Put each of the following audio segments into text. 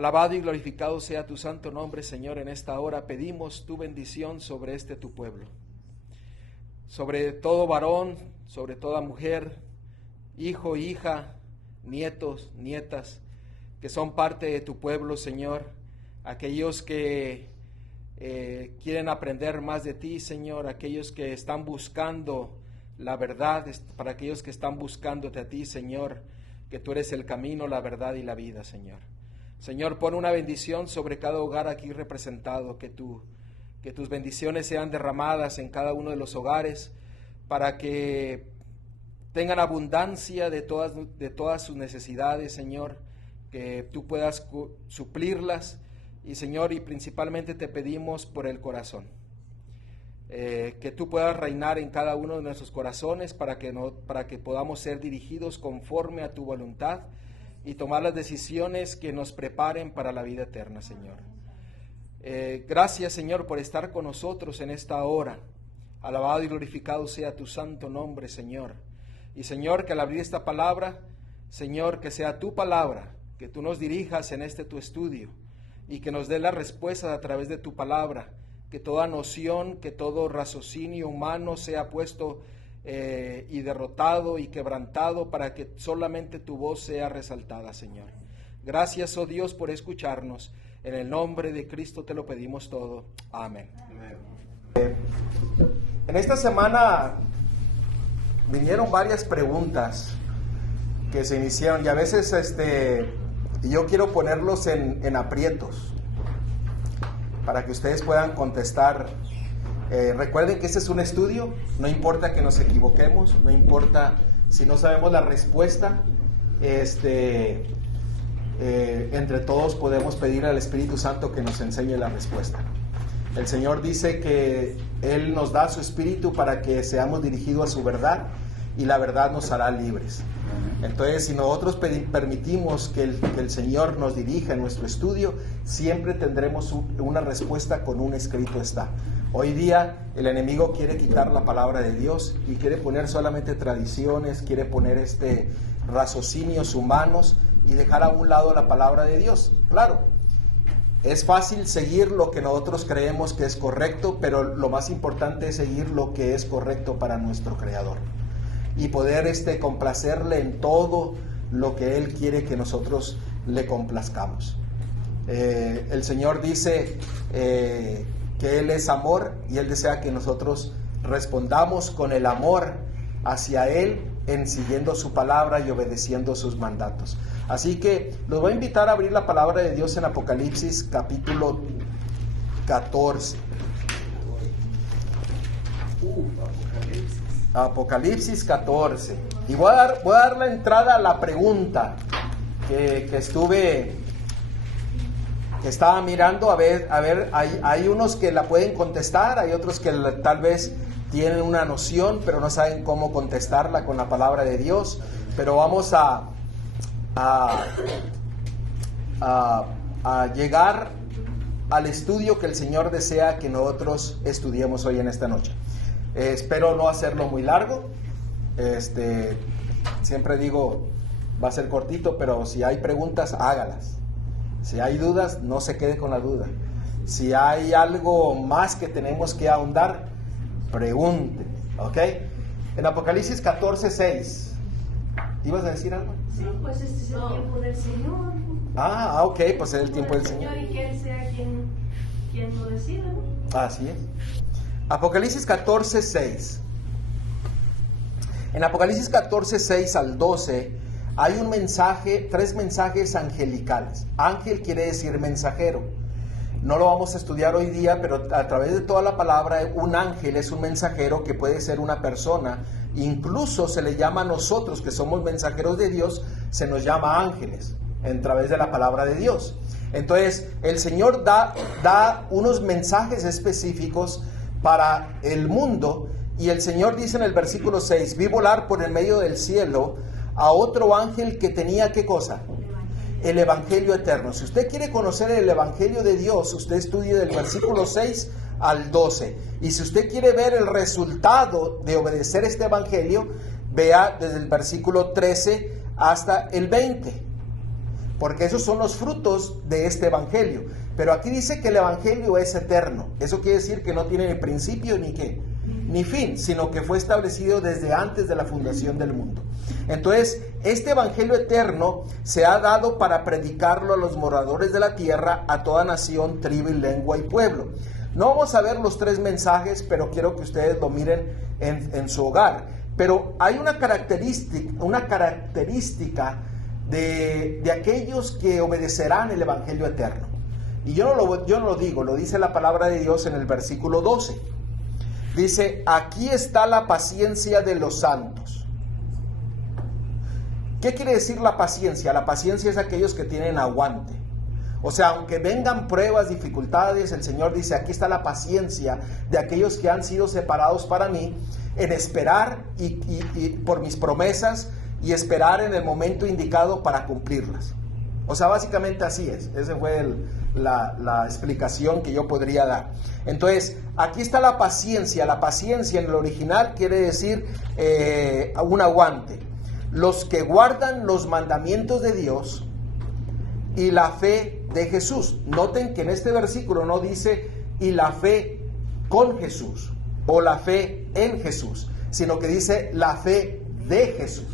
Alabado y glorificado sea tu santo nombre, Señor. En esta hora pedimos tu bendición sobre tu pueblo, sobre todo varón, sobre toda mujer, hijo, hija, nietos, nietas, que son parte de tu pueblo, Señor. Aquellos que quieren aprender más de ti, Señor. Aquellos que están buscando la verdad, para aquellos que están buscándote a ti, Señor, que tú eres el camino, la verdad y la vida, Señor. Señor, pon una bendición sobre cada hogar aquí representado, que tus bendiciones sean derramadas en cada uno de los hogares, para que tengan abundancia de todas sus necesidades, Señor, que tú puedas suplirlas, y Señor, y principalmente te pedimos por el corazón, que tú puedas reinar en cada uno de nuestros corazones, para que podamos ser dirigidos conforme a tu voluntad, y tomar las decisiones que nos preparen para la vida eterna, Señor. Gracias, Señor, por estar con nosotros en esta hora. Alabado y glorificado sea tu santo nombre, Señor. Y Señor, que al abrir esta palabra, Señor, que sea tu palabra, que tú nos dirijas en tu estudio, y que nos dé la respuesta a través de tu palabra, que toda noción, que todo raciocinio humano sea puesto y derrotado y quebrantado, para que solamente tu voz sea resaltada, Señor. Gracias, oh Dios, por escucharnos. En el nombre de Cristo te lo pedimos todo. Amén. En esta semana vinieron varias preguntas que se iniciaron, y a veces yo quiero ponerlos en aprietos para que ustedes puedan contestar. Recuerden que este es un estudio, no importa que nos equivoquemos, no importa si no sabemos la respuesta, entre todos podemos pedir al Espíritu Santo que nos enseñe la respuesta. El Señor dice que Él nos da su Espíritu para que seamos dirigidos a su verdad, y la verdad nos hará libres. Entonces, si nosotros permitimos que el Señor nos dirija en nuestro estudio, siempre tendremos una respuesta con un escrito está. Hoy día el enemigo quiere quitar la palabra de Dios y quiere poner solamente tradiciones, quiere poner raciocinios humanos y dejar a un lado la palabra de Dios. Claro, es fácil seguir lo que nosotros creemos que es correcto, pero lo más importante es seguir lo que es correcto para nuestro Creador y poder complacerle en todo lo que Él quiere que nosotros le complazcamos. El Señor dice que Él es amor, y Él desea que nosotros respondamos con el amor hacia Él, en siguiendo su palabra y obedeciendo sus mandatos. Así que los voy a invitar a abrir la palabra de Dios en Apocalipsis capítulo 14. Apocalipsis 14. Y voy a dar la entrada a la pregunta que estaba mirando, a ver, hay unos que la pueden contestar, hay otros que tal vez tienen una noción, pero no saben cómo contestarla con la palabra de Dios. Pero vamos a llegar al estudio que el Señor desea que nosotros estudiemos hoy en esta noche. Espero no hacerlo muy largo. Siempre digo, va a ser cortito, pero si hay preguntas, hágalas. Si hay dudas, no se quede con la duda. Si hay algo más que tenemos que ahondar, pregunte, ¿ok? En Apocalipsis 14:6, ¿ibas a decir algo? Sí, pues este es el tiempo del Señor. Ok, pues es el tiempo del Señor. Y que Él sea quien lo decida, ¿no? Así es. Apocalipsis 14:6. En Apocalipsis 14:6 al 12 hay un mensaje, 3 mensajes angelicales. Ángel quiere decir mensajero. No lo vamos a estudiar hoy día, pero a través de toda la palabra, un ángel es un mensajero que puede ser una persona. Incluso se le llama a nosotros, que somos mensajeros de Dios, se nos llama ángeles, a través de la palabra de Dios. Entonces, el Señor da unos mensajes específicos para el mundo, y el Señor dice en el versículo 6, vi volar por el medio del cielo a otro ángel que tenía, ¿qué cosa? El Evangelio eterno. Si usted quiere conocer el Evangelio de Dios, usted estudie del versículo 6 al 12. Y si usted quiere ver el resultado de obedecer este Evangelio, vea desde el versículo 13 hasta el 20. porque esos son los frutos de este evangelio. Pero aquí dice que el evangelio es eterno. Eso quiere decir que no tiene ni principio ni qué, ni fin, sino que fue establecido desde antes de la fundación del mundo. Entonces, este evangelio eterno se ha dado para predicarlo a los moradores de la tierra, a toda nación, tribu, lengua y pueblo. No vamos a ver los 3 mensajes, pero quiero que ustedes lo miren en su hogar. Pero hay una característica de aquellos que obedecerán el evangelio eterno. Y yo no lo digo, lo dice la palabra de Dios en el versículo 12. Dice, aquí está la paciencia de los santos. ¿Qué quiere decir la paciencia? La paciencia es aquellos que tienen aguante. O sea, aunque vengan pruebas, dificultades, el Señor dice, aquí está la paciencia de aquellos que han sido separados para mí, en esperar y por mis promesas y esperar en el momento indicado para cumplirlas. O sea, básicamente así es. Esa fue la explicación que yo podría dar. Entonces, aquí está la paciencia. La paciencia en el original quiere decir un aguante. Los que guardan los mandamientos de Dios y la fe de Jesús. Noten que en este versículo no dice y la fe con Jesús o la fe en Jesús, sino que dice la fe de Jesús.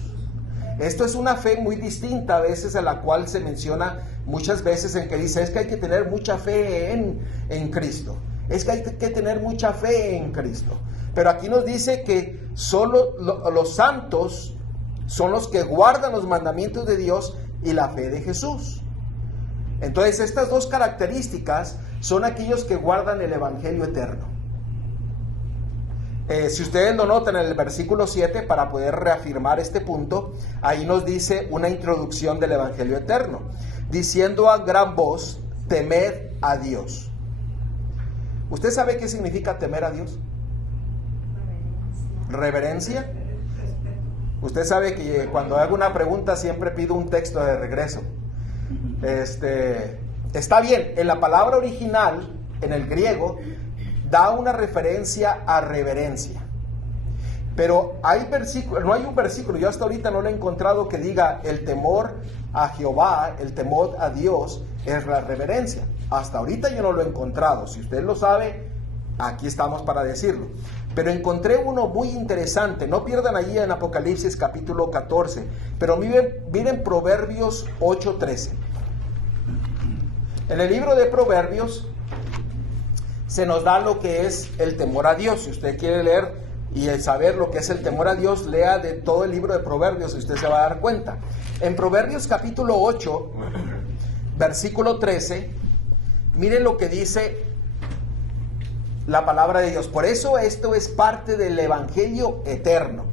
Esto es una fe muy distinta a veces a la cual se menciona muchas veces en que dice es que hay que tener mucha fe en Cristo, es que hay que tener mucha fe en Cristo. Pero aquí nos dice que solo los santos son los que guardan los mandamientos de Dios y la fe de Jesús. Entonces estas 2 características son aquellos que guardan el evangelio eterno. Si ustedes lo notan en el versículo 7, para poder reafirmar este punto, ahí nos dice una introducción del evangelio eterno, diciendo a gran voz, temed a Dios. ¿Usted sabe qué significa temer a Dios? ¿Reverencia? Usted sabe que cuando hago una pregunta siempre pido un texto de regreso. Está bien, en la palabra original, en el griego, da una referencia a reverencia. Pero no hay un versículo, yo hasta ahorita no lo he encontrado que diga el temor a Jehová, el temor a Dios es la reverencia. Hasta ahorita yo no lo he encontrado. Si usted lo sabe, aquí estamos para decirlo. Pero encontré uno muy interesante. No pierdan allí en Apocalipsis capítulo 14. Pero miren Proverbios 8:13. En el libro de Proverbios se nos da lo que es el temor a Dios. Si usted quiere leer y saber lo que es el temor a Dios, lea de todo el libro de Proverbios y usted se va a dar cuenta. En Proverbios capítulo 8, versículo 13, miren lo que dice la palabra de Dios. Por eso esto es parte del evangelio eterno.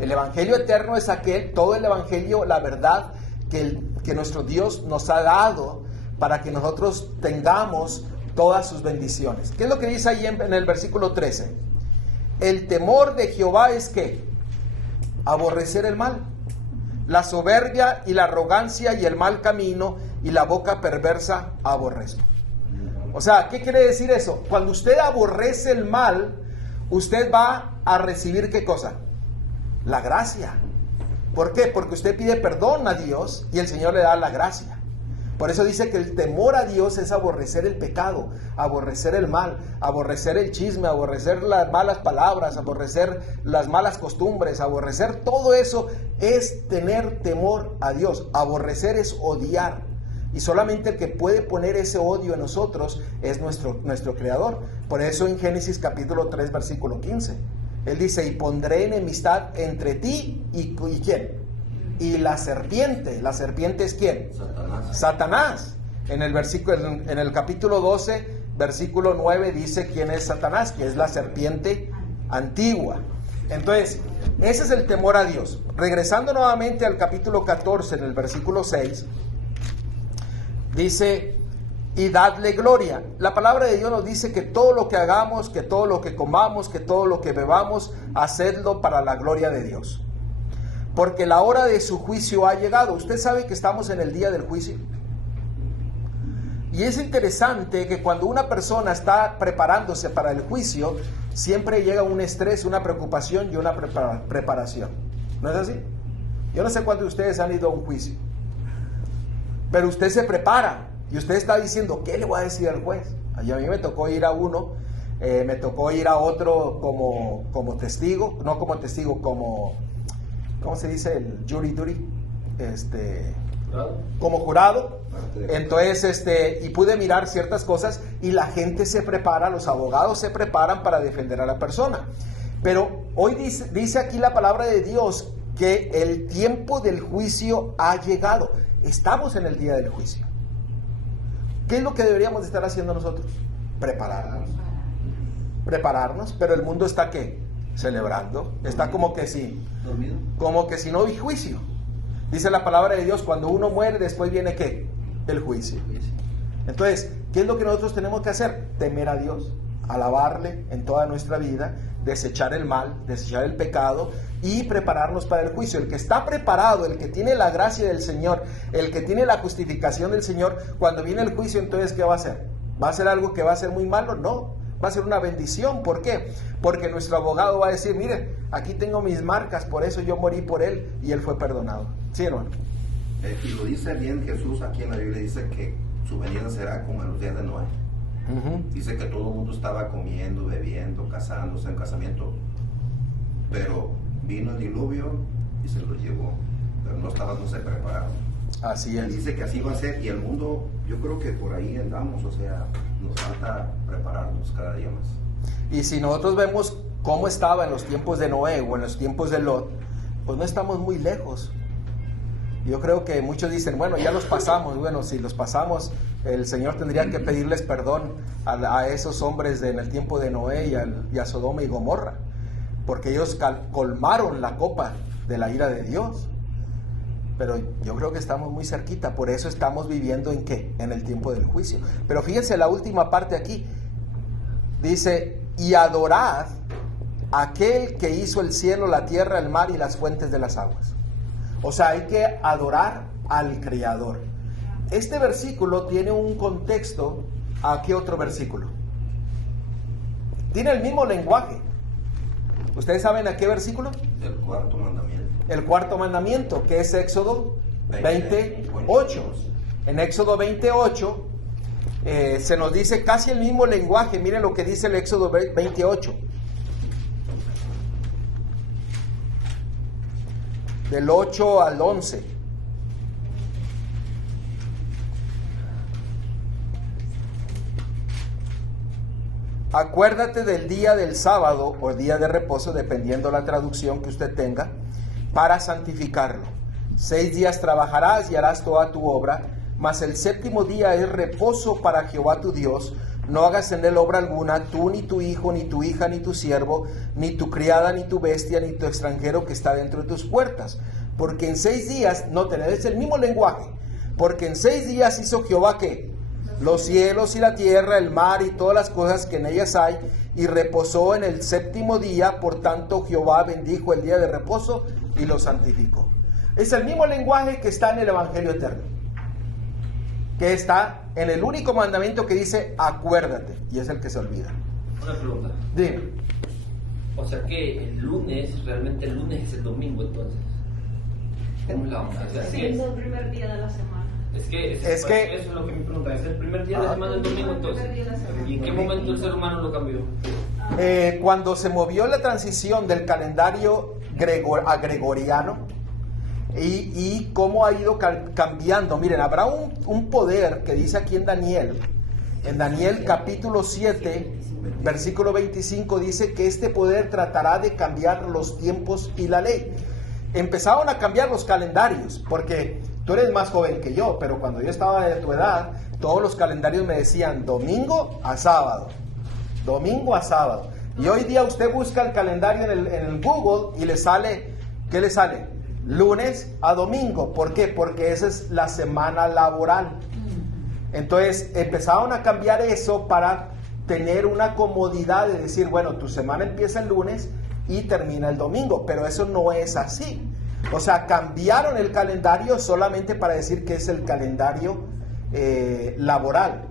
El evangelio eterno es todo el evangelio, la verdad que nuestro Dios nos ha dado para que nosotros tengamos todas sus bendiciones. ¿Qué es lo que dice ahí en el versículo 13? El temor de Jehová es ¿qué? Aborrecer el mal, la soberbia y la arrogancia y el mal camino y la boca perversa aborrezco. O sea, ¿qué quiere decir eso? Cuando usted aborrece el mal, usted va a recibir ¿qué cosa? La gracia. ¿Por qué? Porque usted pide perdón a Dios y el Señor le da la gracia. Por eso dice que el temor a Dios es aborrecer el pecado, aborrecer el mal, aborrecer el chisme, aborrecer las malas palabras, aborrecer las malas costumbres, aborrecer todo eso es tener temor a Dios. Aborrecer es odiar. Y solamente el que puede poner ese odio en nosotros es nuestro Creador. Por eso en Génesis capítulo 3, versículo 15, Él dice, y pondré enemistad entre ti y ¿quién? Y la serpiente es ¿quién? Satanás. En el capítulo 12, versículo 9 dice quién es Satanás, que es la serpiente antigua. Entonces, ese es el temor a Dios. Regresando nuevamente al capítulo 14, en el versículo 6, dice, y dadle gloria. La palabra de Dios nos dice que todo lo que hagamos, que todo lo que comamos, que todo lo que bebamos, hacedlo para la gloria de Dios. Porque la hora de su juicio ha llegado. Usted sabe que estamos en el día del juicio. Y es interesante que cuando una persona está preparándose para el juicio, siempre llega un estrés, una preocupación y una preparación. ¿No es así? Yo no sé cuántos de ustedes han ido a un juicio. Pero usted se prepara y usted está diciendo, ¿qué le voy a decir al juez? Y a mí me tocó ir a uno, me tocó ir a otro como testigo, no como testigo, como, ¿cómo se dice? El jury duty, como jurado. Entonces, y pude mirar ciertas cosas y la gente se prepara, los abogados se preparan para defender a la persona. Pero hoy dice aquí la palabra de Dios que el tiempo del juicio ha llegado. Estamos en el día del juicio. ¿Qué es lo que deberíamos estar haciendo nosotros? Prepararnos, pero el mundo está ¿qué? Celebrando. Está como que sí. ¿Dormido? Como que si no hay juicio. Dice la palabra de Dios, cuando uno muere, después viene ¿qué? El juicio. Entonces, ¿qué es lo que nosotros tenemos que hacer? Temer a Dios, alabarle en toda nuestra vida, desechar el mal, desechar el pecado y prepararnos para el juicio. El que está preparado, el que tiene la gracia del Señor, el que tiene la justificación del Señor, cuando viene el juicio, entonces ¿qué va a hacer? ¿Va a ser algo que va a ser muy malo? No, va a ser una bendición. ¿Por qué? Porque nuestro abogado va a decir, mire, aquí tengo mis marcas, por eso yo morí por él y él fue perdonado. ¿Sí, hermano? Y lo dice bien Jesús aquí en la Biblia, dice que su venida será como en los días de Noé. Dice que todo el mundo estaba comiendo, bebiendo, casándose en casamiento, pero vino el diluvio y se los llevó, pero no estábamos preparados. Así es. Y dice que así va a ser, y el mundo, yo creo que por ahí andamos, o sea, nos falta prepararnos cada día más. Y si nosotros vemos cómo estaba en los tiempos de Noé o en los tiempos de Lot, pues no estamos muy lejos. Yo creo que muchos dicen, bueno, ya los pasamos. Bueno, si los pasamos, el Señor tendría que pedirles perdón a esos hombres en el tiempo de Noé y a Sodoma y Gomorra, porque ellos colmaron la copa de la ira de Dios. Pero yo creo que estamos muy cerquita, por eso estamos viviendo ¿en qué? En el tiempo del juicio. Pero fíjense la última parte aquí, dice, y adorad a aquel que hizo el cielo, la tierra, el mar y las fuentes de las aguas. O sea, hay que adorar al Creador. Este versículo tiene un contexto a qué otro versículo. Tiene el mismo lenguaje. ¿Ustedes saben a qué versículo? El cuarto mandamiento. El cuarto mandamiento, que es Éxodo 28. En Éxodo 28 se nos dice casi el mismo lenguaje. Miren lo que dice el Éxodo 28. Del 8 al 11. Acuérdate del día del sábado o día de reposo, dependiendo la traducción que usted tenga, para santificarlo. 6 días trabajarás y harás toda tu obra, mas el séptimo día es reposo para Jehová tu Dios. No hagas en él obra alguna, tú, ni tu hijo, ni tu hija, ni tu siervo, ni tu criada, ni tu bestia, ni tu extranjero que está dentro de tus puertas. Porque en 6 días, noten, es el mismo lenguaje, porque en 6 días hizo Jehová ¿qué? Los cielos y la tierra, el mar y todas las cosas que en ellas hay, y reposó en el séptimo día. Por tanto Jehová bendijo el día de reposo y lo santificó. Es el mismo lenguaje que está en el Evangelio eterno, que está en el único mandamiento que dice acuérdate, y es el que se olvida. Una pregunta. Dime. O sea que el lunes, realmente el lunes es el domingo entonces. ¿Cómo es la onda? O sea, Sí, es el primer día de la semana. Es que eso es lo que me pregunta. ¿Es el primer día de la semana el domingo entonces? ¿Y en qué momento el ser humano lo cambió? Cuando se movió la transición del calendario a gregoriano, y cómo ha ido cambiando. Miren, habrá un poder que dice aquí en Daniel capítulo 7, versículo 25, dice que este poder tratará de cambiar los tiempos y la ley. Empezaron a cambiar los calendarios, porque tú eres más joven que yo, pero cuando yo estaba de tu edad, todos los calendarios me decían domingo a sábado, domingo a sábado. Y hoy día usted busca el calendario en el Google y le sale, ¿qué le sale? Lunes a domingo. ¿Por qué? Porque esa es la semana laboral. Entonces empezaron a cambiar eso para tener una comodidad de decir, bueno, tu semana empieza el lunes y termina el domingo, pero eso no es así. O sea, cambiaron el calendario solamente para decir que es el calendario laboral.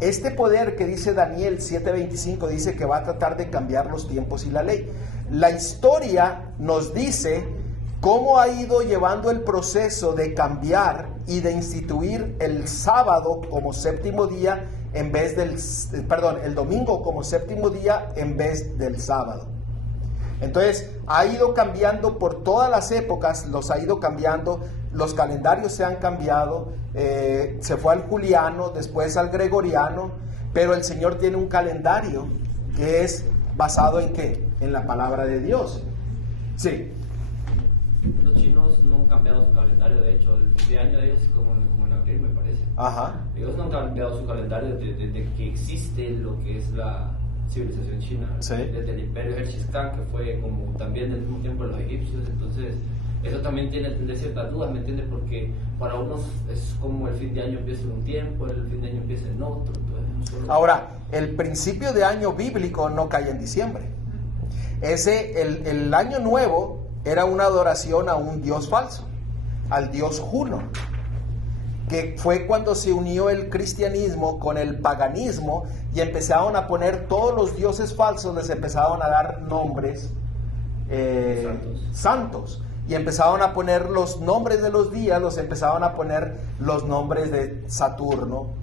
Este poder que dice Daniel 7:25 dice que va a tratar de cambiar los tiempos y la ley. La historia nos dice ¿Cómo ha ido llevando el proceso de cambiar y de instituir el sábado como séptimo día en vez el domingo como séptimo día en vez del sábado? Entonces, ha ido cambiando por todas las épocas, los ha ido cambiando, los calendarios se han cambiado, se fue al juliano, después al gregoriano, pero el Señor tiene un calendario que es basado ¿en qué? En la palabra de Dios. Sí. Los chinos no han cambiado su calendario, de hecho, el fin de año de ellos es como en abril, me parece. Ajá. Ellos no han cambiado su calendario desde que existe lo que es la civilización china, sí, desde el imperio Genghis Khan, que fue como también del mismo tiempo de los egipcios. Entonces eso también tiene de ciertas dudas, ¿me entiendes? Porque para unos es como el fin de año empieza en un tiempo, el fin de año empieza en otro. Entonces, ahora, el principio de año bíblico no cae en diciembre. El año nuevo era una adoración a un dios falso, al dios Juno, que fue cuando se unió el cristianismo con el paganismo y empezaron a poner todos los dioses falsos, les empezaron a dar nombres santos. Y empezaron a poner los nombres de los días, los empezaron a poner los nombres de Saturno,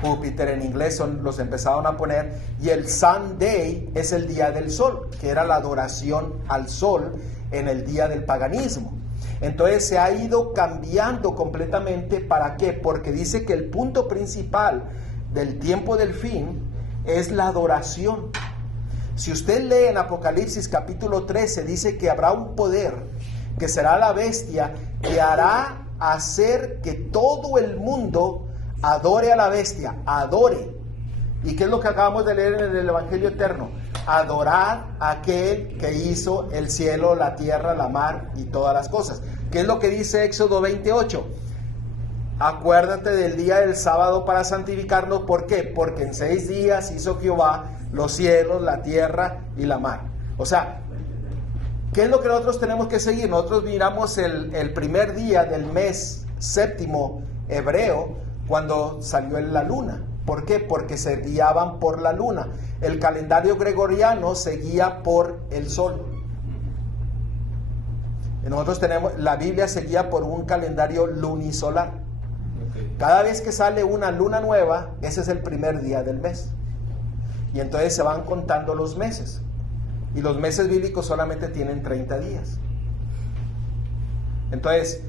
Júpiter en inglés, los empezaron a poner, y el Sunday es el día del sol, que era la adoración al sol en el día del paganismo. Entonces se ha ido cambiando completamente. ¿Para qué? Porque dice que el punto principal del tiempo del fin es la adoración. Si usted lee en Apocalipsis capítulo 13, dice que habrá un poder, que será la bestia, que hará hacer que todo el mundo adore a la bestia, adore. ¿Y qué es lo que acabamos de leer en el Evangelio Eterno? Adorad a aquel que hizo el cielo, la tierra, la mar y todas las cosas. ¿Qué es lo que dice Éxodo 28? Acuérdate del día del sábado para santificarlo. ¿Por qué? Porque en 6 días hizo Jehová los cielos, la tierra y la mar. O sea, ¿qué es lo que nosotros tenemos que seguir? Nosotros miramos el primer día del mes séptimo hebreo cuando salió la luna. ¿Por qué? Porque se guiaban por la luna. El calendario gregoriano se guía por el sol. Nosotros tenemos, la Biblia se guía por un calendario lunisolar. Cada vez que sale una luna nueva, ese es el primer día del mes. Y entonces se van contando los meses. Y los meses bíblicos solamente tienen 30 días. Entonces,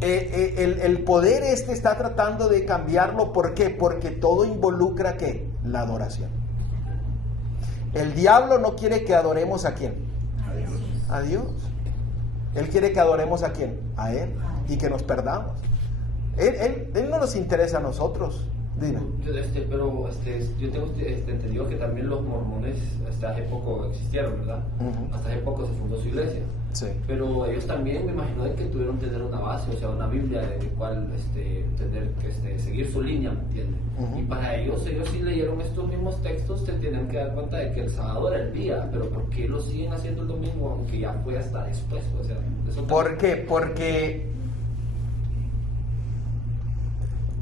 el poder está tratando de cambiarlo. ¿Por qué? Porque todo involucra ¿qué? La adoración. El diablo no quiere que adoremos ¿a quién? A Dios. Él quiere que adoremos ¿a quién? A Él. Y que nos perdamos. Él no nos interesa a nosotros. Dime. Pero yo tengo entendido que también los mormones hasta hace poco existieron, ¿verdad? Uh-huh. Hasta hace poco se fundó su iglesia. Sí. Pero ellos también, me imagino, que tuvieron que tener una base, o sea, una Biblia de cual tener que seguir su línea, ¿me entiendes? Uh-huh. Y para ellos sí leyeron estos mismos textos, se tienen que dar cuenta de que el sábado era el día, pero ¿por qué lo siguen haciendo el domingo, aunque ya fue hasta después? O sea, eso ¿por qué? Porque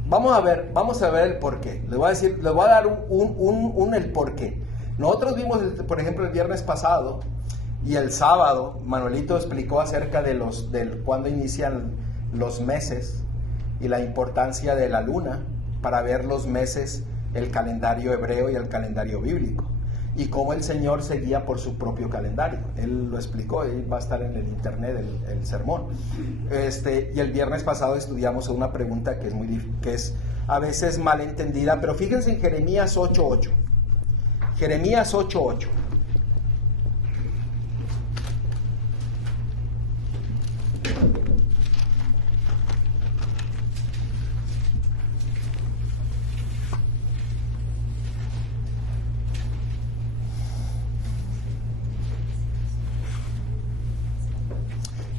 vamos a ver el porqué. Les voy a dar el porqué. Nosotros vimos, por ejemplo, el viernes pasado y el sábado, Manuelito explicó acerca de cuándo inician los meses y la importancia de la luna para ver los meses, el calendario hebreo y el calendario bíblico. Y cómo el Señor se guía por su propio calendario. Él lo explicó, él va a estar en el internet el sermón. Y el viernes pasado estudiamos una pregunta que es a veces malentendida, pero fíjense en Jeremías 8:8. Jeremías 8:8.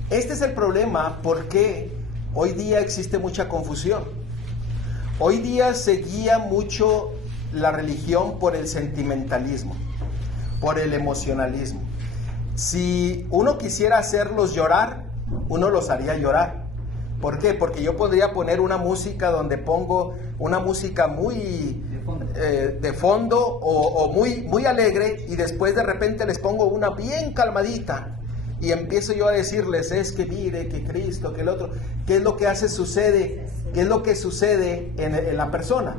Este es el problema porque hoy día existe mucha confusión. Hoy día se guía mucho la religión por el sentimentalismo, por el emocionalismo. Si uno quisiera hacerlos llorar, uno los haría llorar. ¿Por qué? Porque yo podría poner una música donde pongo una música muy de fondo o muy, muy alegre y después de repente les pongo una bien calmadita. y empiezo yo a decirles, es que mire, que Cristo, que el otro, ¿qué es lo que sucede? ¿Qué es lo que sucede en la persona?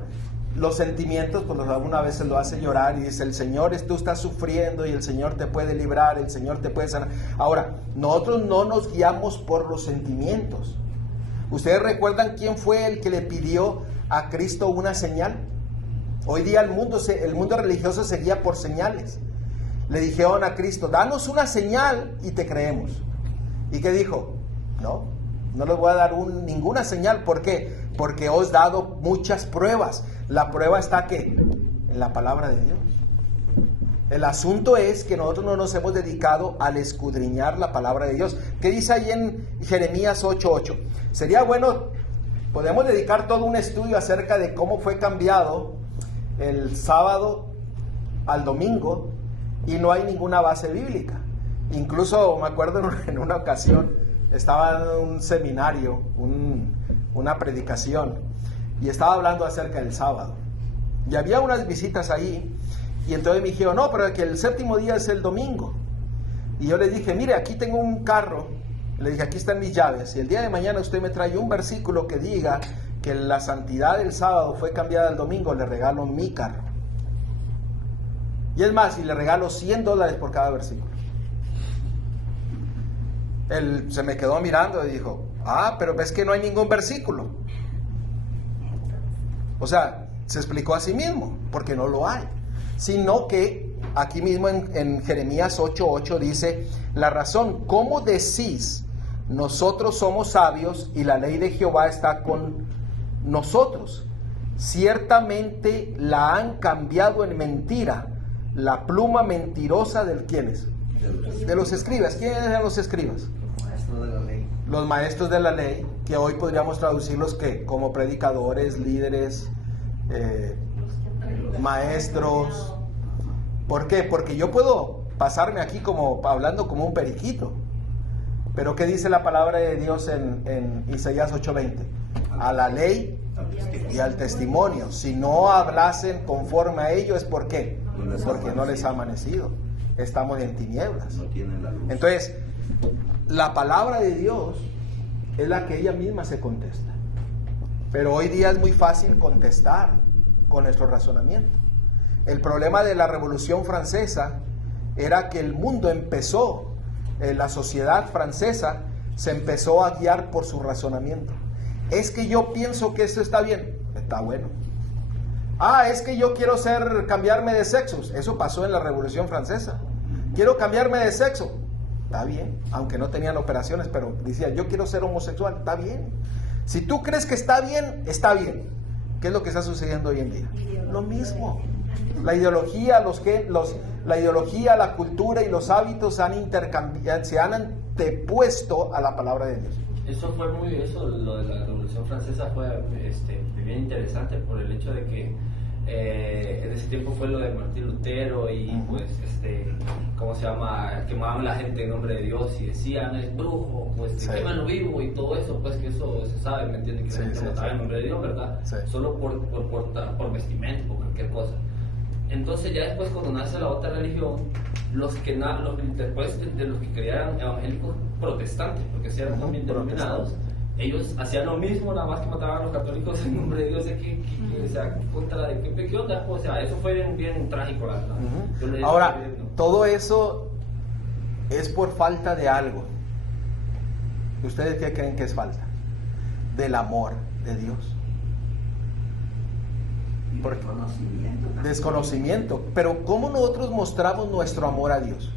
Los sentimientos, pues alguna vez se lo hace llorar y dice, el Señor, tú estás sufriendo y el Señor te puede librar, el Señor te puede sanar. Ahora, nosotros no nos guiamos por los sentimientos. ¿Ustedes recuerdan quién fue el que le pidió a Cristo una señal? Hoy día el mundo religioso se guía por señales. Le dijeron a Cristo, danos una señal y te creemos. ¿Y qué dijo? No les voy a dar ninguna señal. ¿Por qué? Porque os he dado muchas pruebas. La prueba está ¿qué? En la palabra de Dios. El asunto es que nosotros no nos hemos dedicado al escudriñar la palabra de Dios. ¿Qué dice ahí en Jeremías 8:8? Sería bueno, podemos dedicar todo un estudio acerca de cómo fue cambiado el sábado al domingo y no hay ninguna base bíblica. Incluso me acuerdo en una ocasión, estaba en un seminario, una predicación, y estaba hablando acerca del sábado. Y había unas visitas ahí, y entonces me dijeron, no, pero que el séptimo día es el domingo. Y yo les dije, mire, aquí tengo un carro, le dije, aquí están mis llaves, y el día de mañana usted me trae un versículo que diga que la santidad del sábado fue cambiada al domingo, le regalo mi carro. Y es más, y le regalo $100 por cada versículo. Él se me quedó mirando y dijo, pero ves que no hay ningún versículo. O sea, se explicó a sí mismo, porque no lo hay. Sino que aquí mismo en Jeremías 8:8 dice, la razón, ¿cómo decís? Nosotros somos sabios y la ley de Jehová está con nosotros. Ciertamente la han cambiado en mentira, la pluma mentirosa del ¿quiénes? De los escribas. ¿Quiénes eran los escribas? Maestros de la ley. Los maestros de la ley, que hoy podríamos traducirlos que como predicadores, líderes, maestros. ¿Por qué? Porque yo puedo pasarme aquí como hablando como un periquito. Pero ¿qué dice la palabra de Dios en Isaías 8:20? A la ley y al testimonio. Si no hablasen conforme a ello, ¿es por qué? Porque no les ha amanecido. Estamos en tinieblas. No tienen la luz. Entonces, la palabra de Dios es la que ella misma se contesta. Pero hoy día es muy fácil contestar con nuestro razonamiento. El problema de la Revolución Francesa era que el mundo empezó, la sociedad francesa se empezó a guiar por su razonamiento. Es que yo pienso que esto está bien, está bueno. Es que yo quiero cambiarme de sexos, eso pasó en la Revolución Francesa. Quiero cambiarme de sexo, está bien, aunque no tenían operaciones, pero decía, yo quiero ser homosexual, está bien. Si tú crees que está bien, está bien. ¿Qué es lo que está sucediendo hoy en día? Lo mismo. La ideología, la cultura y los hábitos se han antepuesto a la palabra de Dios. Lo de la Revolución Francesa fue bien interesante por el hecho de que en ese tiempo fue lo de Martín Lutero y pues ¿cómo se llama? Quemaban la gente en nombre de Dios y decían es brujo, pues sí. quémalo vivo y todo eso, pues que eso se sabe, ¿me entiendes? Que la gente mataba en nombre de Dios, ¿verdad? Sí. Solo por vestimenta, por cualquier cosa. Entonces ya después cuando nace la otra religión, después de los que creían evangélicos protestantes, porque si eran también denominados, ellos hacían lo mismo, nada más que mataban a los católicos en nombre de Dios, o sea, contra de qué onda, o sea, eso fue bien trágico, la verdad. Ahora, todo eso es por falta de algo. ¿Ustedes qué creen que es falta? Del amor de Dios. Desconocimiento. Pero ¿cómo nosotros mostramos nuestro amor a Dios?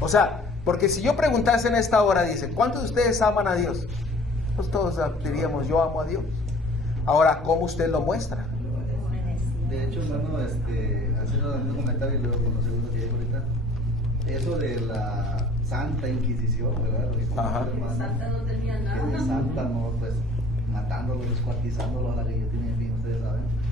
O sea, porque si yo preguntase en esta hora, dice, ¿cuántos de ustedes aman a Dios? Pues todos diríamos, yo amo a Dios. Ahora, ¿cómo usted lo muestra? De hecho, hermano, haciendo un comentario y luego con los segundos que hay ahorita, eso de la Santa Inquisición, ¿verdad? Santa no tenía nada. Que de Santa, no, pues matándolos, descuartizándolos a la guillotina, en fin, ustedes saben.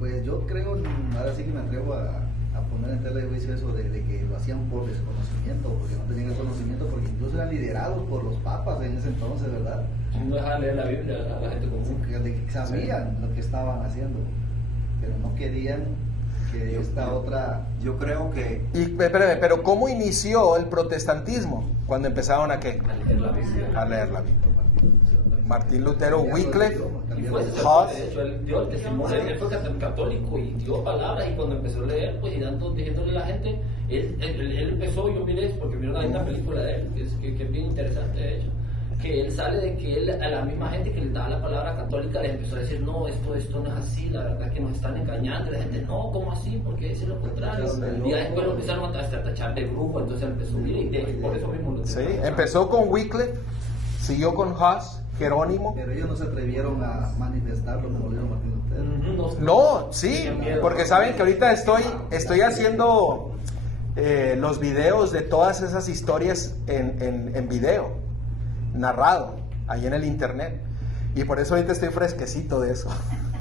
Pues yo creo, ahora sí que me atrevo a poner en tela de juicio eso de que lo hacían por desconocimiento, porque no tenían el conocimiento, porque incluso eran liderados por los papas en ese entonces, ¿verdad? No dejaban leer la Biblia a la gente común. Que sabían lo que estaban haciendo, pero no querían que esta otra... Yo creo que Y espérame, pero ¿cómo inició el protestantismo? Cuando empezaron a qué? A leer la Biblia. Martín Lutero, Wycliffe, Y fue Hus. de hecho, él dio el testimonio, él fue católico y dio palabras, y cuando empezó a leer, pues, y diciéndole a la gente, él empezó, yo miré, porque miré una película de él, que es bien interesante, de hecho, que él sale de que él, a la misma gente que le daba la palabra católica, le empezó a decir, no, esto no es así, la verdad que nos están engañando, la gente, no, ¿cómo así? Porque es lo contrario. Y ya después lo empezaron hasta a tachar de grupo, entonces empezó, mire, y por eso mismo lo Sí, empezó con Wycliffe, siguió con Hus, Jerónimo. Pero ellos no se atrevieron a manifestarlo como lo hizo Martín Lutero. No, sí, porque saben que ahorita estoy haciendo los videos de todas esas historias en video, narrado, ahí en el internet. Y por eso ahorita estoy fresquecito de eso.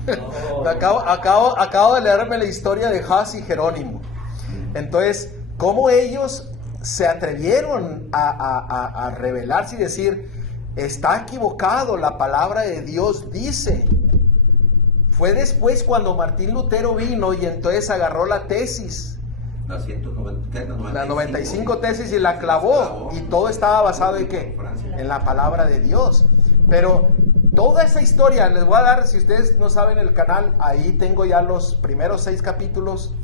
No. Acabo de leerme la historia de Hus y Jerónimo. Entonces, ¿cómo ellos se atrevieron a rebelarse y decir, está equivocado, la palabra de Dios dice? Fue después cuando Martín Lutero vino y entonces agarró la tesis, la 95 tesis, y la clavó, y todo estaba basado en ¿qué? En la palabra de Dios. Pero toda esa historia, les voy a dar, si ustedes no saben el canal, ahí tengo ya los primeros 6 capítulos,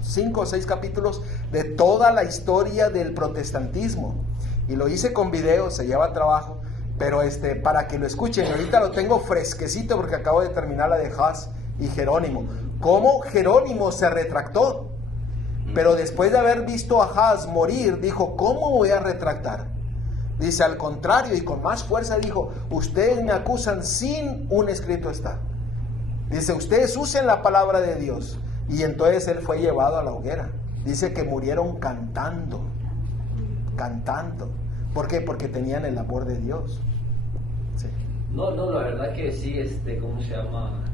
5 o 6 capítulos de toda la historia del protestantismo, y lo hice con video, se lleva trabajo, pero para que lo escuchen. Ahorita lo tengo fresquecito porque acabo de terminar la de Hus y Jerónimo. Cómo Jerónimo se retractó, pero después de haber visto a Hus morir, dijo, ¿cómo voy a retractar? Dice, al contrario, y con más fuerza dijo, ustedes me acusan sin un escrito está. Dice, ustedes usen la palabra de Dios. Y entonces él fue llevado a la hoguera. Dice que murieron cantando. ¿Por qué? Porque tenían el amor de Dios. Sí. No, la verdad que sí, ¿cómo se llama?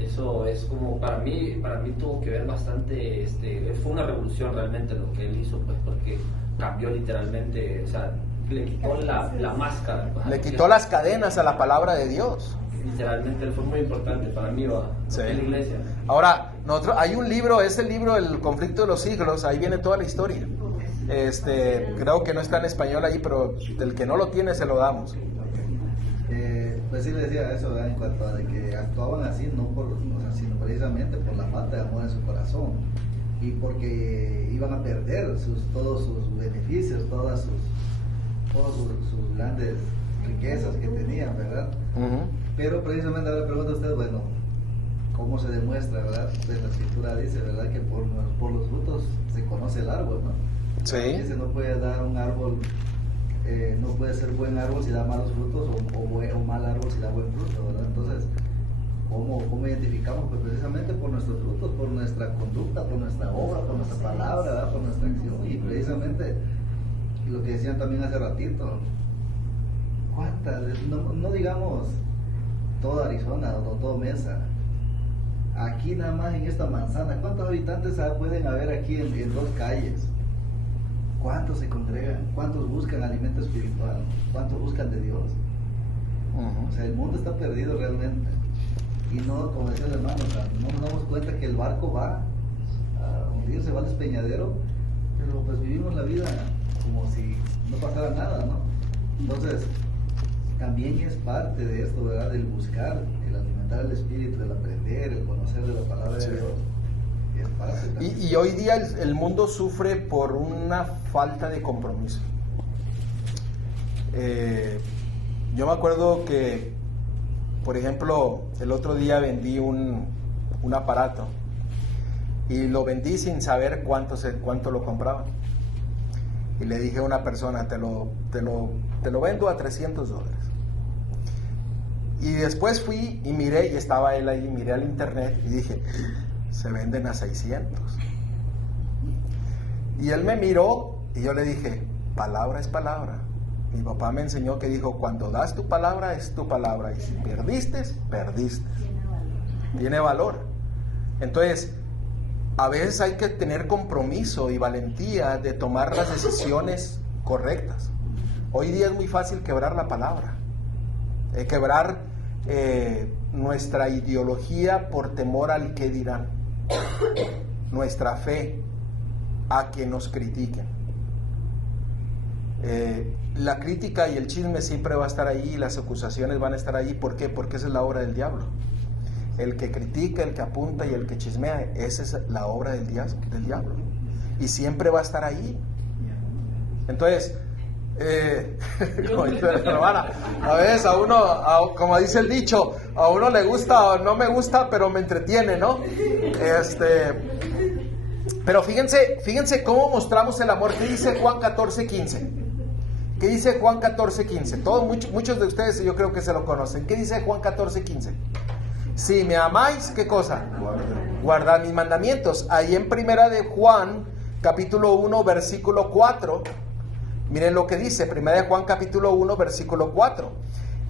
Eso es como, para mí tuvo que ver bastante, fue una revolución realmente lo que él hizo, pues, porque cambió literalmente, o sea, le quitó la máscara. Pues, le quitó las cadenas a la palabra de Dios. Literalmente él fue muy importante para mí, Sí. en la iglesia. Ahora, hay un libro, es el libro El conflicto de los siglos, ahí viene toda la historia. Creo que no está en español ahí, pero el que no lo tiene se lo damos. Pues sí le decía eso, ¿verdad? En cuanto a de que actuaban así, sino precisamente por la falta de amor en su corazón, y porque iban a perder todos sus beneficios, todas sus grandes riquezas que tenían, ¿verdad? Pero precisamente ahora le pregunto a usted, bueno, ¿cómo se demuestra, verdad? Pues la escritura dice, ¿verdad? Que por los frutos se conoce el árbol, ¿no? Sí. Dice, no puede dar un árbol, no puede ser buen árbol si da malos frutos, o mal árbol si da buen fruto, ¿verdad? Entonces, ¿cómo identificamos? Pues precisamente por nuestros frutos, por nuestra conducta, por nuestra obra, por nuestra palabra, ¿verdad? Por nuestra acción. Y precisamente lo que decían también hace ratito, ¿cuántas? No digamos toda Arizona o todo Mesa. Aquí nada más en esta manzana, ¿cuántos habitantes pueden haber aquí en 2 calles? ¿Cuántos se congregan? ¿Cuántos buscan alimento espiritual? ¿Cuántos buscan de Dios? O sea, el mundo está perdido realmente. Y no, como decía el hermano, o sea, no nos damos cuenta que el barco va a hundirse, va al despeñadero, pero pues vivimos la vida como si no pasara nada, ¿no? Entonces, también es parte de esto, ¿verdad? Del buscar, el alimentar el espíritu, el aprender, el conocer de la palabra de Dios. Es parte también. Y hoy día el mundo sufre por una falta de compromiso. Yo me acuerdo que, por ejemplo, el otro día vendí un aparato y lo vendí sin saber cuánto lo compraban. Y le dije a una persona, te lo vendo a $300. Y después fui y miré, y estaba él ahí, miré al internet y dije, se venden a 600. Y él me miró y yo le dije, palabra es palabra. Mi papá me enseñó que dijo, cuando das tu palabra es tu palabra, y si perdiste, perdiste. Tiene valor. Entonces, a veces hay que tener compromiso y valentía de tomar las decisiones correctas. Hoy día es muy fácil quebrar la palabra, quebrar nuestra ideología por temor al qué dirán. nuestra fe a que nos critiquen. La crítica y el chisme siempre va a estar ahí, y las acusaciones van a estar ahí. ¿Por qué? Porque esa es la obra del diablo. El que critica, el que apunta y el que chismea, esa es la obra del diablo. Y siempre va a estar ahí. Entonces, como dice la hermana, a veces a uno, como dice el dicho, a uno le gusta o no me gusta, pero me entretiene, ¿no? Pero fíjense cómo mostramos el amor. ¿Qué dice Juan 14:15? ¿Qué dice Juan 14:15? Muchos de ustedes yo creo que se lo conocen. ¿Qué dice Juan 14:15? Si me amáis, ¿qué cosa? Guardad mis mandamientos. Ahí en primera de Juan, capítulo 1, versículo 4. Miren lo que dice, primera de Juan, capítulo 1, versículo 4.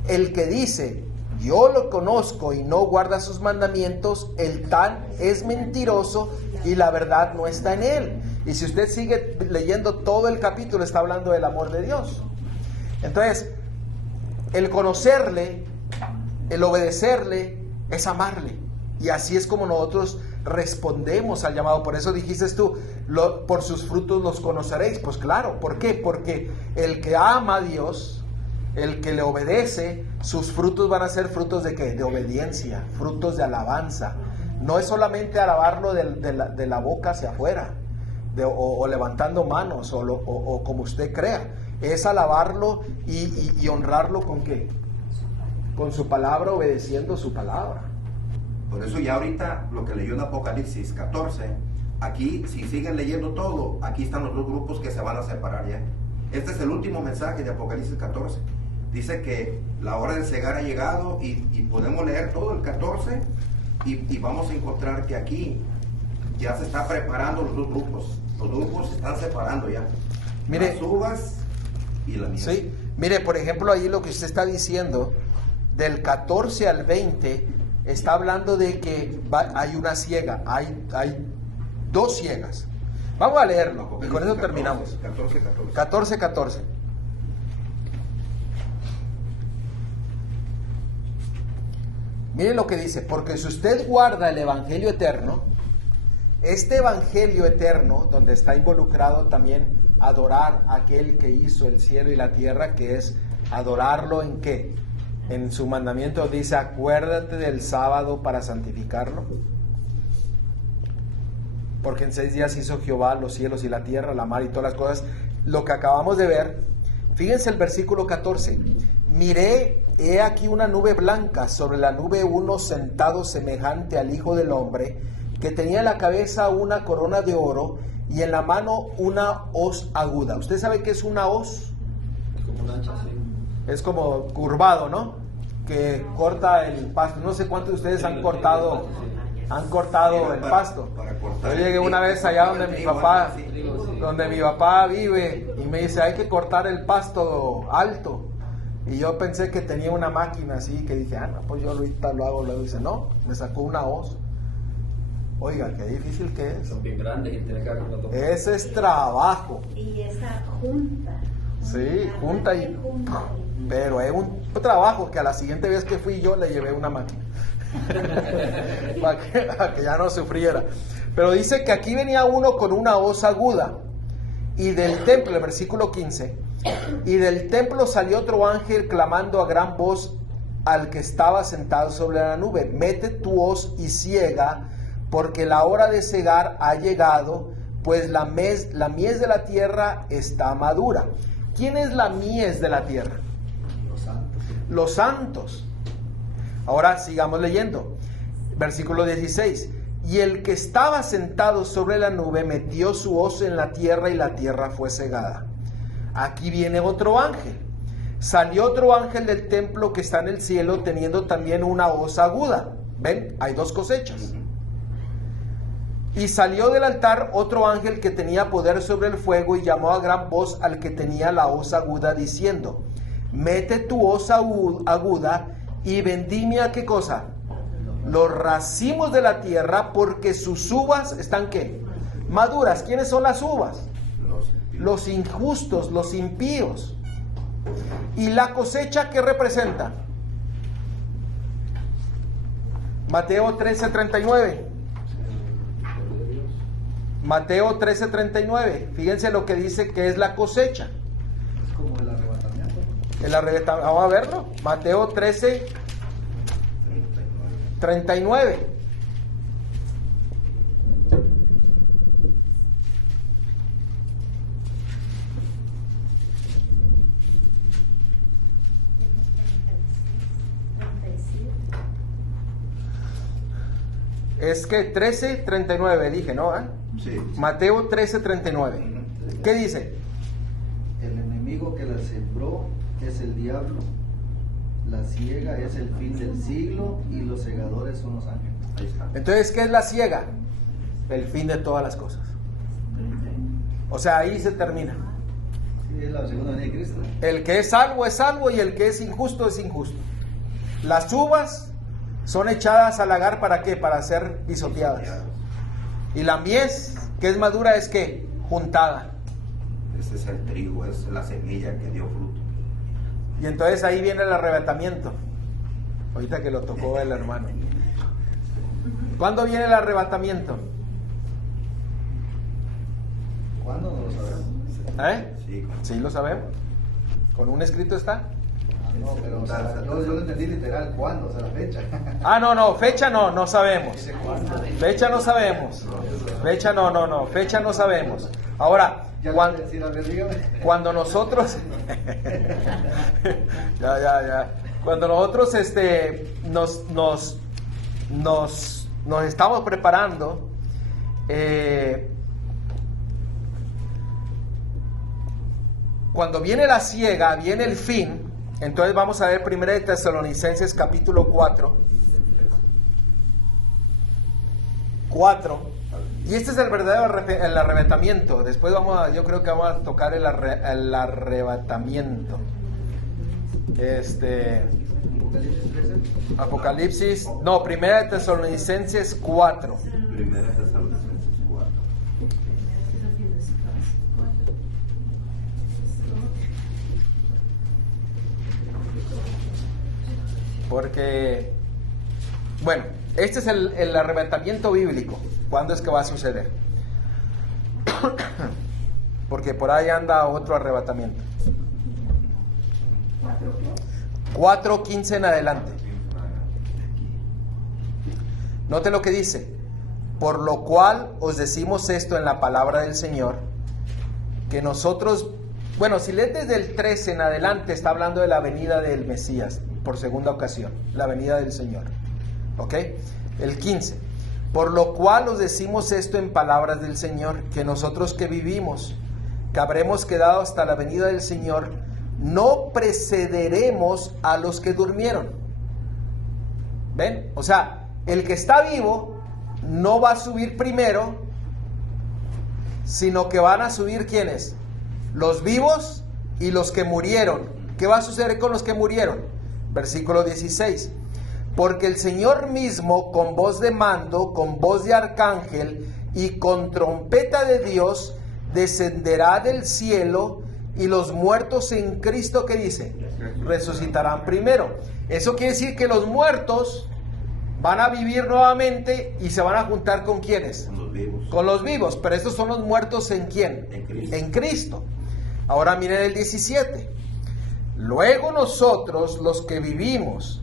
El que dice, yo lo conozco y no guarda sus mandamientos, el tal es mentiroso y la verdad no está en él. Y si usted sigue leyendo todo el capítulo, está hablando del amor de Dios. Entonces, el conocerle, el obedecerle, es amarle. Y así es como nosotros respondemos al llamado. Por eso dijiste tú, por sus frutos los conoceréis. Pues claro, ¿por qué? Porque el que ama a Dios, el que le obedece, sus frutos van a ser frutos de ¿qué? De obediencia, frutos de alabanza. No es solamente alabarlo de la boca hacia afuera, o levantando manos, o como usted crea. Es alabarlo y honrarlo ¿con qué? Con su palabra, obedeciendo su palabra. Por eso ya ahorita lo que leyó en Apocalipsis 14, aquí si siguen leyendo todo, aquí están los dos grupos que se van a separar ya. Este es el último mensaje de Apocalipsis 14. Dice que la hora del cegar ha llegado y podemos leer todo el 14 y vamos a encontrar que aquí ya se está preparando los dos grupos. Los dos grupos se están separando ya. Mire, las uvas y la miel. Sí, mire, por ejemplo, ahí lo que usted está diciendo, del 14 al 20, está hablando de que hay una siega, hay dos siegas. Vamos a leerlo y con eso terminamos. 14. Miren lo que dice, porque si usted guarda el evangelio eterno, este evangelio eterno, donde está involucrado también adorar a aquel que hizo el cielo y la tierra, que es adorarlo ¿en qué? En su mandamiento dice, acuérdate del sábado para santificarlo. Porque en 6 días hizo Jehová los cielos y la tierra, la mar y todas las cosas. Lo que acabamos de ver, fíjense el versículo 14. Miré, he aquí una nube blanca, sobre la nube uno sentado semejante al Hijo del Hombre, que tenía en la cabeza una corona de oro y en la mano una hoz aguda. ¿Usted sabe qué es una hoz? Como un hacha, sí. Es como curvado, ¿no? Que corta el pasto. No sé cuántos de ustedes han cortado el pasto. Yo llegué una vez allá donde mi papá vive y me dice, hay que cortar el pasto alto. Y yo pensé que tenía una máquina así, que dije, no, pues yo ahorita lo hago. Luego dice, no, me sacó una hoz. Oiga, qué difícil que es. Son bien grandes y tiene que hacer una toma. Ese es trabajo. Y esa junta. Sí, junta y... Pero es un trabajo que a la siguiente vez que fui yo le llevé una máquina. para que ya no sufriera. Pero dice que aquí venía uno con una hoz aguda. Y del templo, el versículo 15, y del templo salió otro ángel clamando a gran voz al que estaba sentado sobre la nube, mete tu hoz y ciega, porque la hora de cegar ha llegado, pues la mies de la tierra está madura. ¿Quién es la mies de la tierra? Los santos. Los santos. Ahora sigamos leyendo. Versículo 16. Y el que estaba sentado sobre la nube metió su hoz en la tierra y la tierra fue cegada. Aquí viene otro ángel. Salió otro ángel del templo que está en el cielo teniendo también una hoz aguda. ¿Ven? Hay dos cosechas. Y salió del altar otro ángel que tenía poder sobre el fuego y llamó a gran voz al que tenía la hoz aguda diciendo, mete tu hoz aguda y vendimia, ¿qué cosa? Los racimos de la tierra, porque sus uvas están ¿qué? Maduras. ¿Quiénes son las uvas? Los injustos, los impíos. ¿Y la cosecha qué representa? Mateo 13:39. Mateo 13:39. Fíjense lo que dice que es la cosecha. Es como el arrebatamiento. El arrebatamiento. Vamos a verlo. Mateo 13:39. Es que 13:39 dije, ¿no? Sí. Mateo 13:39. ¿Qué dice? El enemigo que la sembró es el diablo. La siega es el fin del siglo y los segadores son los ángeles. Ahí está. Entonces, ¿qué es la siega? El fin de todas las cosas. O sea, ahí se termina. Sí, es la segunda venida de Cristo. El que es salvo y el que es injusto es injusto. Las uvas son echadas al lagar, ¿para qué? Para ser pisoteadas. Y la mies, que es madura, es que juntada. Ese es el trigo, es la semilla que dio fruto. Y entonces ahí viene el arrebatamiento. Ahorita que lo tocó el hermano. ¿Cuándo viene el arrebatamiento? ¿Cuándo? No lo sabemos. ¿Eh? Sí, lo sabemos. ¿Con un escrito está? No, pero o sea, yo lo entendí literal. ¿Cuándo? O sea, la fecha. Ah, no, fecha no sabemos. Fecha no sabemos. Fecha no, fecha no sabemos. Ahora, Ya cuando, le decir, a ver, dígame. cuando nosotros ya. Cuando nosotros nos estamos preparando, cuando viene la siega, viene el fin. Entonces vamos a ver 1 de Tesalonicenses capítulo 4. Y este es el verdadero el arrebatamiento. Después yo creo que vamos a tocar el arrebatamiento. Apocalipsis, no, 1 de Tesalonicenses 4. Primera Tesalonicenses 4. Porque, bueno, este es el arrebatamiento bíblico. ¿Cuándo es que va a suceder? Porque por ahí anda otro arrebatamiento. 4:15 en adelante. Note lo que dice. Por lo cual os decimos esto en la palabra del Señor, que nosotros, bueno, si lees desde el 13 en adelante, está hablando de la venida del Mesías, por segunda ocasión, la venida del Señor. ¿Ok? El 15. Por lo cual os decimos esto en palabras del Señor, que nosotros que vivimos, que habremos quedado hasta la venida del Señor, no precederemos a los que durmieron. ¿Ven? O sea, el que está vivo no va a subir primero, sino que van a subir ¿quiénes? Los vivos y los que murieron. ¿Qué va a suceder con los que murieron? Versículo 16. Porque el Señor mismo, con voz de mando, con voz de arcángel y con trompeta de Dios, descenderá del cielo, y los muertos en Cristo, ¿qué dice? Resucitarán primero. Eso quiere decir que los muertos van a vivir nuevamente y se van a juntar ¿con quiénes? Con los vivos. Con los vivos. Pero estos son los muertos ¿en quién? En Cristo. En Cristo. Ahora miren el 17. Luego nosotros, los que vivimos,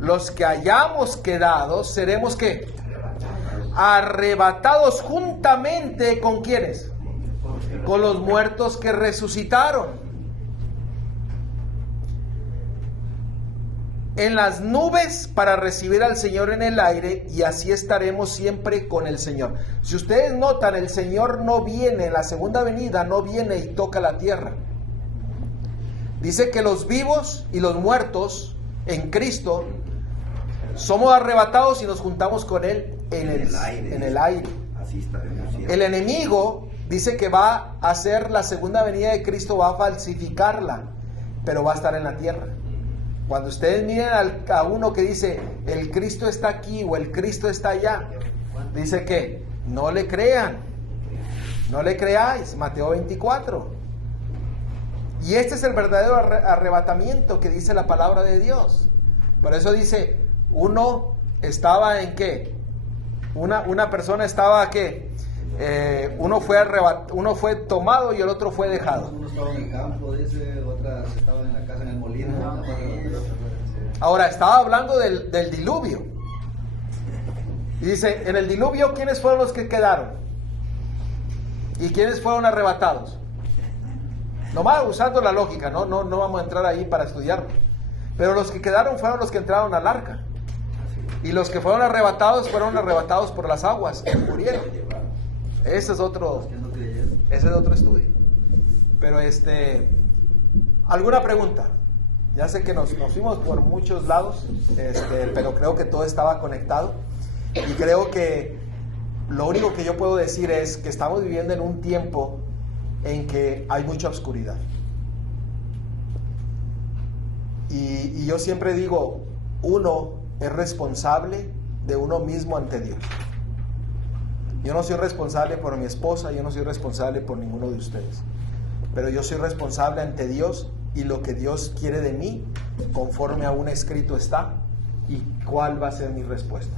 los que hayamos quedado, seremos ¿qué? Arrebatados juntamente ¿con quiénes? Con los muertos que resucitaron en las nubes para recibir al Señor en el aire, y así estaremos siempre con el Señor. Si ustedes notan, el Señor no viene, en la segunda venida no viene y toca la tierra. Dice que los vivos y los muertos en Cristo somos arrebatados y nos juntamos con Él en el aire. Así estaremos siempre. El enemigo dice que va a hacer la segunda venida de Cristo, va a falsificarla, pero va a estar en la tierra. Cuando ustedes miren a uno que dice, el Cristo está aquí o el Cristo está allá, dice que no le crean, no le creáis, Mateo 24. Y este es el verdadero arrebatamiento que dice la palabra de Dios. Por eso dice, uno estaba en qué, una persona estaba ¿qué? uno fue tomado y el otro fue dejado. Uno estaba en el campo, dice, otras estaban en la casa, en el molino. Ahora, estaba hablando del diluvio. Y dice, en el diluvio, ¿quiénes fueron los que quedaron? ¿Y quiénes fueron arrebatados? Nomás usando la lógica, no vamos a entrar ahí para estudiarlo. Pero los que quedaron fueron los que entraron al arca. Y los que fueron arrebatados por las aguas, que murieron. Ese es otro estudio. Pero ¿alguna pregunta? Ya sé que nos fuimos por muchos lados, pero creo que todo estaba conectado. Y creo que lo único que yo puedo decir es que estamos viviendo en un tiempo en que hay mucha oscuridad. Y yo siempre digo, uno es responsable de uno mismo ante Dios. Yo no soy responsable por mi esposa, yo no soy responsable por ninguno de ustedes. Pero yo soy responsable ante Dios y lo que Dios quiere de mí, conforme a un escrito está, y cuál va a ser mi respuesta.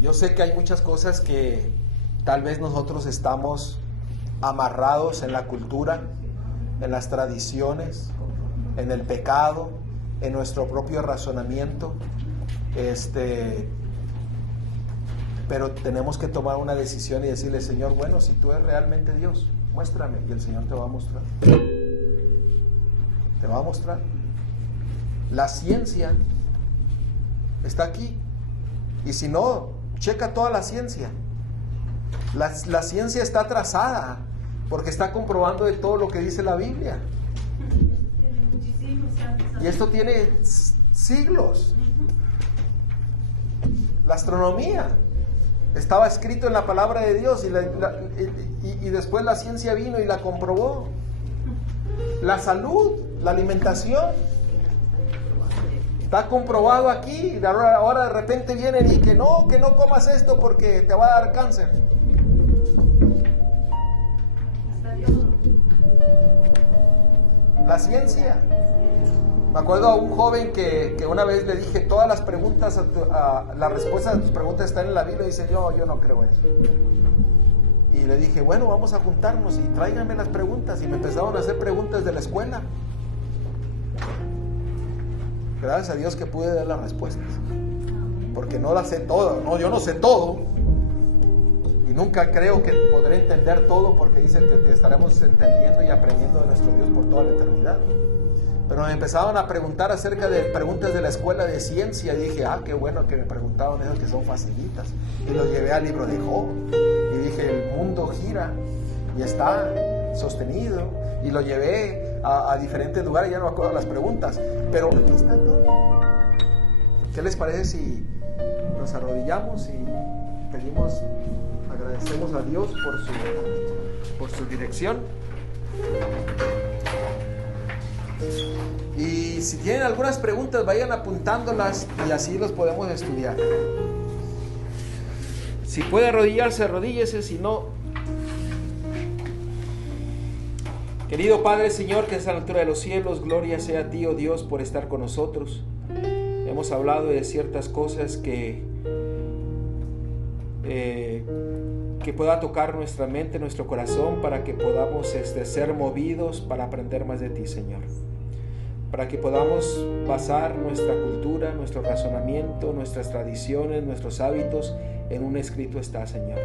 Yo sé que hay muchas cosas que tal vez nosotros estamos amarrados en la cultura, en las tradiciones, en el pecado, en nuestro propio razonamiento, pero tenemos que tomar una decisión y decirle, Señor, bueno, si tú eres realmente Dios, muéstrame, y el Señor te va a mostrar. Te va a mostrar. La ciencia está aquí, y si no, checa toda la ciencia. La ciencia está atrasada porque está comprobando de todo lo que dice la Biblia. Y esto tiene siglos. La astronomía estaba escrito en la palabra de Dios y después la ciencia vino y la comprobó. La salud, la alimentación, está comprobado aquí. Y ahora de repente vienen y que no comas esto porque te va a dar cáncer. La ciencia. Me acuerdo a un joven que una vez le dije, todas las preguntas, las respuestas a tus preguntas están en la Biblia, y dice, yo no creo eso. Y le dije, bueno, vamos a juntarnos y tráiganme las preguntas. Y me empezaron a hacer preguntas de la escuela. Gracias a Dios que pude dar las respuestas, porque no las sé todas. No, yo no sé todo, y nunca creo que podré entender todo, porque dicen que estaremos entendiendo y aprendiendo de nuestro Dios por toda la eternidad. Pero me empezaron a preguntar acerca de preguntas de la escuela de ciencia, y dije, qué bueno que me preguntaban esas que son facilitas. Y los llevé al libro de Job, y dije, el mundo gira y está sostenido, y lo llevé a diferentes lugares, ya no me acuerdo las preguntas, pero aquí está todo. ¿Qué les parece si nos arrodillamos y agradecemos a Dios por su dirección? Y si tienen algunas preguntas, vayan apuntándolas y así los podemos estudiar. Si puede arrodillarse, arrodíllese, si no. Querido Padre, Señor, que estás a la altura de los cielos, gloria sea a ti, oh Dios, por estar con nosotros. Hemos hablado de ciertas cosas que pueda tocar nuestra mente, nuestro corazón, para que podamos ser movidos para aprender más de ti, Señor. Para que podamos basar nuestra cultura, nuestro razonamiento, nuestras tradiciones, nuestros hábitos en un escrito está, Señor.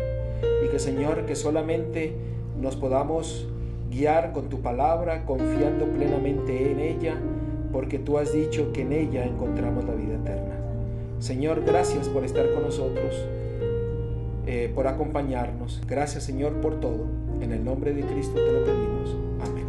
Y que, Señor, que solamente nos podamos guiar con tu palabra, confiando plenamente en ella, porque tú has dicho que en ella encontramos la vida eterna. Señor, gracias por estar con nosotros, por acompañarnos. Gracias, Señor, por todo. En el nombre de Cristo te lo pedimos. Amén.